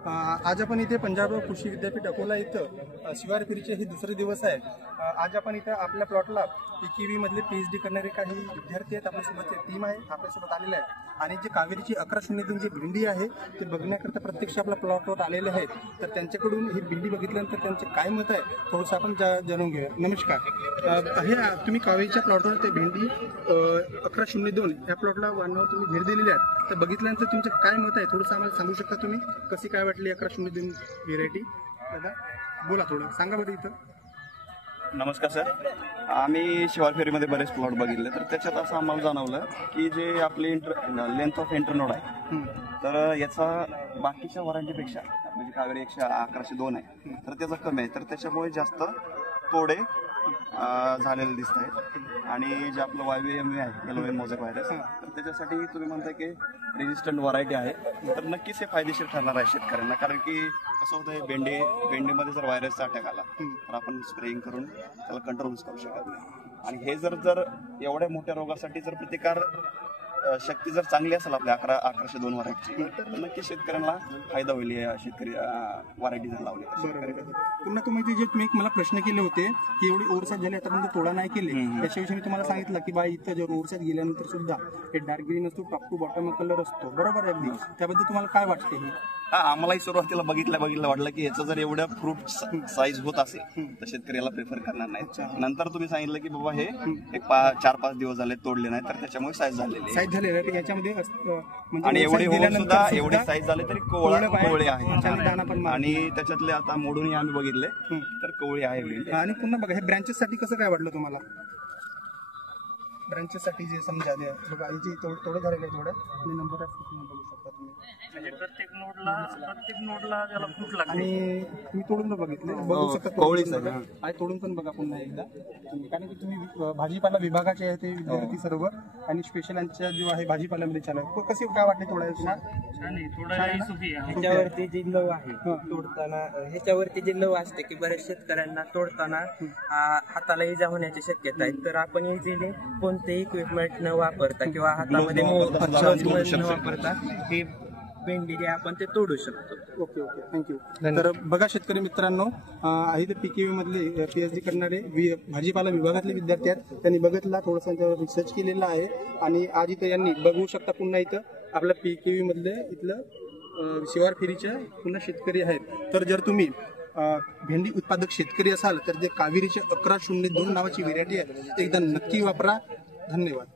आज आपण इथे पंजाब कृषी विद्यापीठ अकोला इथं शिवार फेरीचे हे दुसरे दिवस आहे। आज आपण इथं आपल्या प्लॉटला PKV मधले PhD करणारे काही विद्यार्थी आहेत, आपल्यासोबत टीम आहे, आपल्यासोबत आलेले आहेत आणि जे कावेरीची 1102 जी भेंडी आहे ते बघण्याकरता प्रत्यक्ष आपल्या प्लॉटवर आलेले आहेत। तर त्यांच्याकडून ही भेंडी बघितल्यानंतर त्यांचे काय मत आहे थोडंसं आपण जाणून घेऊया। नमस्कार, हे तुम्ही कावेरीच्या प्लॉटवर ते भेंडी 1102 या प्लॉटला वाढवून तुम्ही भेट दिलेली आहे, तर बघितल्यानंतर तुमचं काय मत आहे थोडंसं आम्हाला सांगू शकता तुम्ही? कशी काय वाटली 1102 व्हेरायटी? दादा बोला, थोडं सांगा बरं इथं। नमस्कार सर, आम्ही शिवार फेरीमध्ये बरेच प्लॉट बघितले, तर त्याच्यात असं आम्हाला जाणवलं की जे आपली लेंथ ऑफ इंटरनोड आहे तर याचा बाकीच्या व्हरायटीपेक्षा आपली जी कावेरी 1102 आहे तर त्याचा कमी आहे, तर त्याच्यामुळे जास्त तोडे झालेले दिसत आहेत। आणि जे आपलं YVMV आहे, येलो मोझॅक व्हायरस, तर त्याच्यासाठी तुम्ही म्हणताय की रेजिस्टंट व्हरायटी आहे, तर नक्कीच हे फायदेशीर ठरणार आहे शेतकऱ्यांना। कारण की कसं होतं, भेंडीमध्ये जर व्हायरसचा अटॅक आला तर आपण स्प्रेइंग करून त्याला कंट्रोल करू शकत नाही। आणि हे जर एवढ्या मोठ्या रोगासाठी जर प्रतिकार शक्ती जर चांगली असेल आपल्या 1102 व्हरायटीची, तर नक्की शेतकऱ्यांना फायदा होईल या शेतकरी व्हरायटी जर लावली। पुन्हा तुम्ही जे तुम्ही मला प्रश्न केले होते की एवढी ओरसात झाली आतापर्यंत तोडा नाही केले, त्याच्याविषयी मी तुम्हाला सांगितलं की बा इथं जर ओरसात गेल्यानंतर सुद्धा हे डार्क ग्रीन असतो, टॉप टू बॉटम कलर असतो, बरोबर आहे अगदी, त्याबद्दल तुम्हाला काय वाटते? हे आम्हालाही सुरुवातीला बघितलं वाटलं की याचं जर एवढं फ्रूट साईज होत असेल तर शेतकऱ्याला प्रिफर करणार नाही। नंतर तुम्ही सांगितलं की बाबा हे एक 4-5 दिवस झाले तोडले नाही, तर त्याच्यामुळे साईज झालेली आहे याच्यामध्ये। आणि एवढी साईज झाले तरी कोवळे आहे, आणि त्याच्यातले आता मोडूनही आम्ही बघितले तर कोवळी आहे। आणि पुन्हा बघा, हे ब्रँचेस साठी कसं काय वाटलं तुम्हाला? ब्रांचेस साठी जे समजा बघा याची थोडं झालेलं आहे, थोडं नंबर ऑफ फूट बघू शकता तुम्ही, म्हणजे प्रत्येक नोडला त्याला फूट लागते। आणि मी तोडून बघितले, बघू शकता आणि तोडून पण बघा पुन्हा एकदा, कारण की तुम्ही भाजीपाला विभागाचे आहे ते विद्यार्थी सर्व, आणि स्पेशलांच्या जो आहे भाजीपाल्यामध्ये चालू कशी काय वाटली तोडायची? ह्याच्यावरती जी लव आहे तोडताना, ह्याच्यावरती जी लव असते की बऱ्याच शेतकऱ्यांना तोडताना हाताला इजा होण्याची शक्यता आहे, तर आपण इझिली कोणतेही इक्विपमेंट न वापरता किंवा हातामध्ये न वापरता हे भेंडी जे आपण ते तोडू शकतो। Okay, thank you. तर बघा शेतकरी मित्रांनो, इथे PKV मधले PhD करणारे भाजीपाला विभागातले विद्यार्थी आहेत, त्यांनी बघितला, थोडंसं रिसर्च केलेला आहे, आणि आज इथं यांनी बघू शकता पुन्हा इथं आपल्या PKV मधले इथलं शिवार फेरीच्या पुन्हा शेतकरी आहेत। तर जर तुम्ही भेंडी उत्पादक शेतकरी असाल तर जे कावेरीच्या 1102 नावाची व्हेरायटी आहे एकदा नक्की वापरा। धन्यवाद।